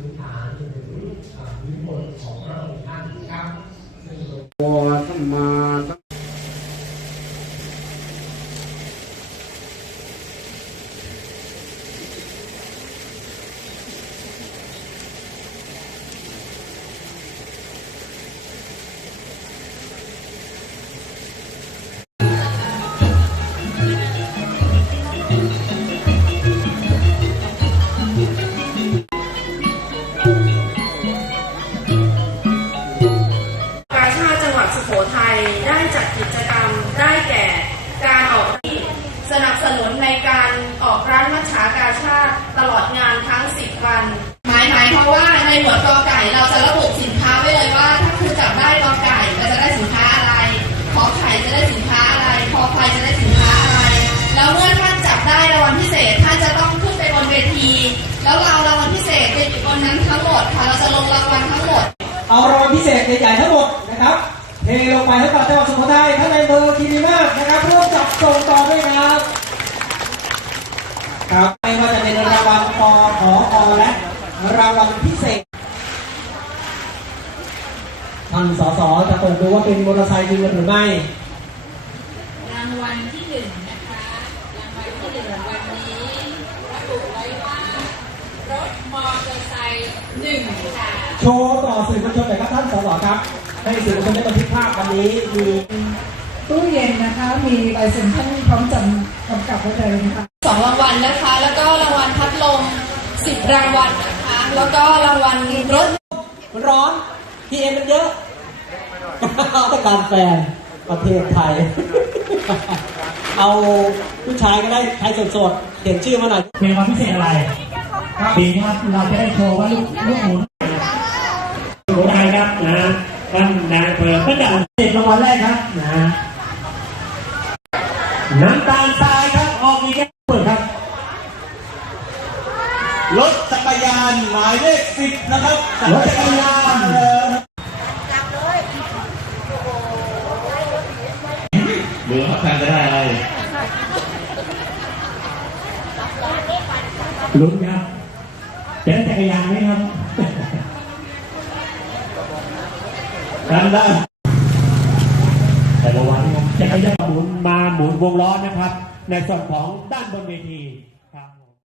พื้นฐานจนถึงวิมลของพระองค์ท่านครับ ได้จัดกิจกรรมได้แก่การออกที่สนับสนุนในการออกร้านมัชฉากาชาติตลอดงานทั้ง 10 วัน หมายหมายเพราะว่าในหมวดกอไก่เราจะระบุสินค้าไว้เลยว่า ถ้าคุณจับได้กอไก่เราจะได้สินค้าอะไร ขอไข่จะได้สินค้าอะไร พอไข่จะได้สินค้าอะไร แล้วเมื่อท่านจับได้รางวัลพิเศษท่านจะต้องขึ้นไปบนเวที แล้วเรารางวัลพิเศษจะอยู่บนนั้นทั้งหมดค่ะเราจะลงรางวัลทั้งหมด เอารางวัลพิเศษใหญ่ๆทั้งหมดนะครับเทลงไปให้กับจังหวัดสุโขทัยท่านในายอำเภอคีรีมาศนะครับร่วมจับส่งต่อด้วยครับครับไม่ว่าจะเป็นรางวัลปอขออและรางวัลพิเศษท่านสสจะตรวจดูว่าเป็นมอเตอร์ไซค์จริงหรือไม่รางวัลที่หนึ่งนะคะรางวัลที่หนึ่งวันนี้ระบุไว้ว่ารถมอเตอร์ไซค์หนึ่งค่ะโชว์ต่อสื่อมวลชนหน่อยครับท่านสสครับ ให้สื่อมวลชนได้บันทึกภาพวันนี้มีตู้เย็นนะคะ มีใบเซ็นทรัลพร้อมจำกำกับไว้เลยนะคะสองรางวัลนะคะ แล้วก็รางวัลพัดลมสิบรางวัลนะคะ แล้วก็รางวัลรถมันร้อนพีเอ็มมันเยอะต้องการแฟนประเทศไทย เอาผู้ชายก็ได้ใครสดๆเขียนชื่อมาหน่อยเป็นความพิเศษอะไรปีนี้ครับเราจะได้โชว์ว่าลูกลูกหมุนสุโขทัยครับนะท่านนายอำเภอก็จะติดรางวัล แรกครับนะน้ำตาลทรายครับออกอีแล้วเปิดครับรถจักรยานหมายเลขสิบนะครับรถจักรยานเดูครับท่านจะได้อะไรลุ้นครับจะได้จักรยานไหมครับท่านได้ แต่ละวันจะขยันหมุนมาหมุนวงล้อนะครับ ในส่วนของด้านบนเวที